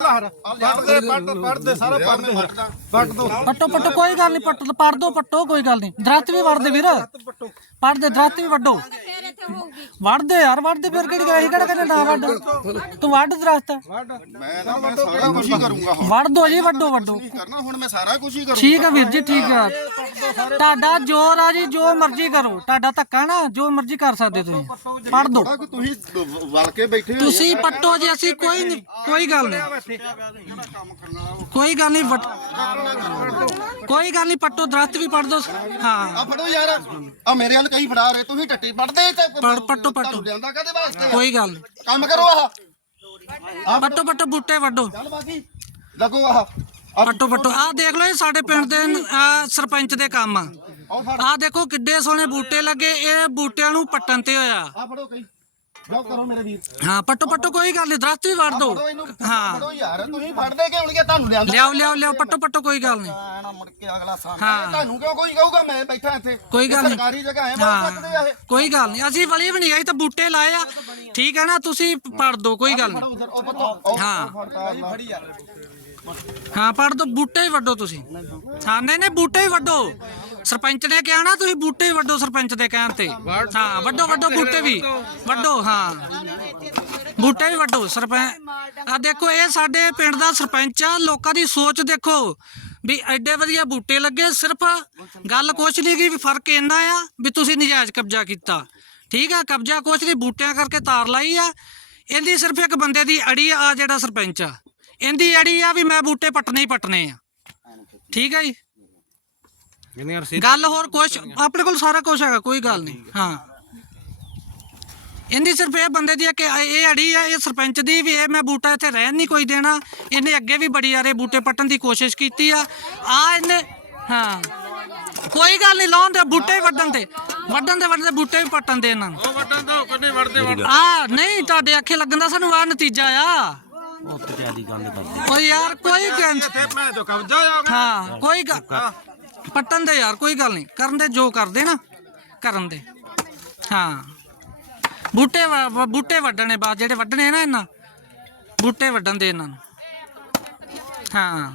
ਪੜਦੇ ਪੜਦੇ ਸਾਰੇ ਪੜਦੇ ਪੱਟ ਦੋ। ਪੱਟੋ ਪੱਟੋ ਕੋਈ ਗੱਲ ਨਹੀਂ ਪੱਟੋ ਪੜ ਦੋ ਪੱਟੋ ਕੋਈ ਗੱਲ ਨਹੀਂ। ਦਰਖਤ ਵੀ ਵੜਦੇ ਵੀਰ। ਪੜਦੇ ਦਰਖਤ ਵੀ ਵੱਡੋ ਵੜਦੇ ਯਾਰ ਵੜਦੇ ਫਿਰ ਕਿਹੜੀ ਗੱਲ ਅਸੀਂ ਕਿਹੜਾ ਕਹਿੰਦੇ ਨਾ ਵੱਢ। ਤੂੰ ਵੱਢ ਦਰਖਤ। ਮੈਂ ਤਾਂ ਮੈਂ ਸਾਰਾ ਕੁਝ ਹੀ ਕਰੂੰਗਾ ਹੁਣ। ਵੜ ਦੋ ਜੀ ਵੱਡੋ ਵੱਡੋ ਕਰਨਾ ਹੁਣ ਮੈਂ ਸਾਰਾ ਕੁਝ ਹੀ ਕਰੂੰਗਾ। ਠੀਕ ਆ ਵੀਰ ਜੀ ਠੀਕ ਆ। ਤੁਹਾਡਾ ਜੋਰ ਆ ਜੀ ਜੋ ਮਰਜ਼ੀ ਕਰੋ। ਤੁਹਾਡਾ ਧੱਕਾ ਨਾ ਜੋ ਮਰਜ਼ੀ ਕਰ ਸਕਦੇ ਤੁਸੀਂ। ਪੜ ਦੋ। ਕਿ ਤੁਸੀਂ ਦ- ਵਲ ਕੇ ਬੈਠੇ ਹੋ ਤੁਸੀਂ ਪੱਟੋ ਜੀ ਅਸੀਂ ਕੋਈ ਨਹੀਂ ਕੋਈ ਗੱਲ ਨਹੀਂ। ਕੋਈ ਗੱਲ ਨਹੀਂ ਕੋਈ ਗੱਲ ਨਹੀਂ ਪੱਟੋ ਦਰਖਤ ਵੀ ਪੜ ਦੋ। ਹਾਂ। ਆ ਫੜੋ ਯਾਰ। ਆ ਮੇਰੇ ਵੱਲ ਕਈ ਫੜਾ ਰਹੇ ਤੁਸੀਂ ਟੱਟੀ ਪੜਦੇ ਤੇ ਪੜ- ਪੱਟੋ, ਪੱਟੋ। ਤੁਹਾਨੂੰ ਲਿਆਂਦਾ ਕਾਦੇ ਵਾਸਤੇ ਆ? ਕੋਈ ਗੱਲ ਨਹੀਂ। ਕੰਮ ਕਰੋ ਆਹ। ਪੱਟੋ ਪੱਟੋ ਬੂਟੇ ਵੱਡੋ ਚੱਲ ਬਾਕੀ। ਲੱਗੋ ਆਹ। ਪੱਟੋ ਪੱਟੋ। ਆਹ ਦੇਖ ਲਓ ਇਹ ਸਾਡੇ ਪਿੰਡ ਦੇ ਸਰਪੰਚ ਦੇ ਕੰਮ ਆ। ਆਹ ਦੇਖੋ ਕਿੱਡੇ ਸੋਹਣੇ ਬੂਟੇ ਲੱਗੇ ਇਹ ਬੂਟਿਆਂ ਨੂੰ ਪੱਟਣ ਤੇ ਹੋਇਆ। ਆ ਫੜੋ ਕਈ। ਜਾਓ ਕਰੋ ਮੇਰੇ ਵੀਰ। ਹਾਂ ਪੱਟੋ ਪੱਟੋ ਕੋਈ ਗੱਲ ਨਹੀਂ ਦਰਖਤ ਵੀ ਵੜ ਦੋ। ਫੜੋ ਇਹਨੂੰ ਹਾਂ। ਫੜੋ ਯਾਰ ਤੁਸੀਂ ਫੜਦੇ ਕਿਉਂ ਨਹੀਂ ਤੁਹਾਨੂੰ ਲਿਆਂਦਾ? ਲਿਆਓ ਲਿਆਓ ਲਿਆਓ ਪੱਟੋ ਪੱਟੋ ਕੋਈ ਗੱਲ ਨਹੀਂ। ਆਣਾ ਮੁੜ ਕੇ ਅਗਲਾ ਸਾਹਮਣੇ। ਹਾਂ। ਤੁਹਾਨੂੰ ਕਿਉਂ ਕੋਈ ਕਹੂਗਾ? ਮੈਂ ਬੈਠਾ ਇੱਥੇ। ਕੋਈ ਗੱਲ ਇਹ ਨਹੀਂ। ਸਰਕਾਰੀ ਜਗ੍ਹਾ ਹੈ ਬੋਲ ਸਕਦੇ ਆ ਇਹ। ਕੋਈ ਗੱਲ ਨਹੀਂ। ਅਸੀਂ ਵਲੀ ਵੀ ਨਹੀਂ ਆਈ ਤਾਂ ਬੂਟੇ ਲਾਏ ਆ। ਠੀਕ ਹੈ ਨਾ ਤੁਸੀਂ ਪੜ ਦੋ ਕੋਈ ਗੱਲ ਨਹੀਂ। ਫੜੋ ਸਰ ਉਹ ਪਤਾ ਉਹ ਹਾਂ। ਫੜਤਾ ਫੜੀ ਯਾਰ ਹਾਂ ਪੜ ਦੋ ਬੂਟੇ ਹੀ ਵੱਡੋ ਤੁਸੀਂ। ਹਾਂ, ਨਹੀਂ ਨਹੀਂ, ਬੂਟੇ ਹੀ ਵੱਡੋ ਸਰਪੰਚ ਨੇ ਕਿਹਾ ਨਾ, ਤੁਸੀਂ ਬੂਟੇ ਹੀ ਵੱਡੋ ਸਰਪੰਚ ਦੇ ਕਹਿਣ ਤੇ। ਹਾਂ ਵੱਡੋ ਵੱਡੋ ਬੂਟੇ ਵੀ। ਵੱਡੋ ਹਾਂ। ਬੂਟੇ ਵੀ ਵੱਡੋ ਸਰਪੰਚ। ਆ ਦੇਖੋ, ਇਹ ਸਾਡੇ ਪਿੰਡ ਦਾ ਸਰਪੰਚ ਆ। ਲੋਕਾਂ ਦੀ ਸੋਚ ਦੇਖੋ ਵੀ ਐਡੇ ਵਧੀਆ ਬੂਟੇ ਲੱਗੇ। ਸਿਰਫ ਗੱਲ ਕੁਛ ਨਹੀਂ ਕਿ ਵੀ ਫ਼ਰਕ ਇੰਨਾ ਆ ਵੀ ਤੁਸੀਂ ਨਜਾਇਜ਼ ਕਬਜ਼ਾ ਕੀਤਾ। ਠੀਕ ਆ, ਕਬਜ਼ਾ ਕੁਛ ਨਹੀਂ ਬੂਟਿਆਂ ਕਰਕੇ ਤਾਰ ਲਾਈ ਆ। ਇਹਦੀ ਸਿਰਫ ਇੱਕ ਬੰਦੇ ਦੀ ਅੜੀ ਆ ਜਿਹੜਾ ਸਰਪੰਚ ਆ। ਇਹਦੀ ਅੜੀ ਆ ਵੀ ਮੈਂ ਬੂਟੇ ਪੱਟਣੇ ਹੀ ਪੱਟਣੇ ਆ। ਠੀਕ ਹੈ ਜੀ? ਗੱਲ ਹੋਰ ਕੁਛ ਆਪਣੇ ਕੋਲ ਸਾਰਾ ਕੁਝ ਹੈਗਾ ਕੋਈ ਗੱਲ ਨਹੀਂ। ਹਾਂ। ਇਹਦੀ ਸਿਰਫ ਇਹ ਬੰਦੇ ਦੀ ਆ ਕਿ ਇਹ ਅੜੀ ਆ ਇਹ ਸਰਪੰਚ ਦੀ ਵੀ ਇਹ ਮੈਂ ਬੂਟਾ ਇੱਥੇ ਰਹਿਣ ਨਹੀਂ ਕੋਈ ਦੇਣਾ। ਇਹਨੇ ਅੱਗੇ ਵੀ ਬੜੀ ਯਾਰੇ ਬੂਟੇ ਪੱਟਣ ਦੀ ਕੋਸ਼ਿਸ਼ ਕੀਤੀ ਆ। ਆ ਇਹਨੇ ਹਾਂ। ਕੋਈ ਗੱਲ ਨਹੀਂ ਲਾਉਣ ਦੇ ਬੂਟੇ ਹੀ ਵੱਢਣ ਤੇ ਵੱਢਣ ਦੇ ਵੱਢਣ ਦੇ ਬੂਟੇ ਵੀ ਪੱਟਣ ਦੇ ਇਹਨਾਂ ਨੂੰ। ਉਹ ਵੱਡਾਂ ਤੋਂ ਕੰਨੇ ਵੜਦੇ ਵੜ ਆ ਨਹੀਂ ਤੁਹਾਡੇ ਅੱਖੇ ਲੱਗਣ ਦਾ ਸਾਨੂੰ ਆ ਨਤੀਜਾ ਆ। ਉਹ ਤੇ ਦੀ ਗੱਲ ਕਰਦੇ। ਓ ਯਾਰ ਕੋਈ ਟੈਨਸ਼ਨ ਤੇ ਮੈਂ ਤਾਂ ਕਬਜ਼ਾ ਆ ਹਾਂ ਕੋਈ ਗੱਲ ਪੱਟਣ ਦੇ ਯਾਰ ਕੋਈ ਗੱਲ ਨਹੀਂ। ਕਰਨ ਦੇ ਜੋ ਕਰਦੇ ਨਾ ਕਰਨ ਦੇ। ਹਾਂ। ਬੂਟੇ ਬੂਟੇ ਵੱਢਣੇ ਬਾਅਦ ਜਿਹੜੇ ਵੱਢਣੇ ਨਾ ਇਹਨਾਂ ਬੂਟੇ ਵੱਢਣ ਦੇ ਇਹਨਾਂ ਨੂੰ। ਹਾਂ।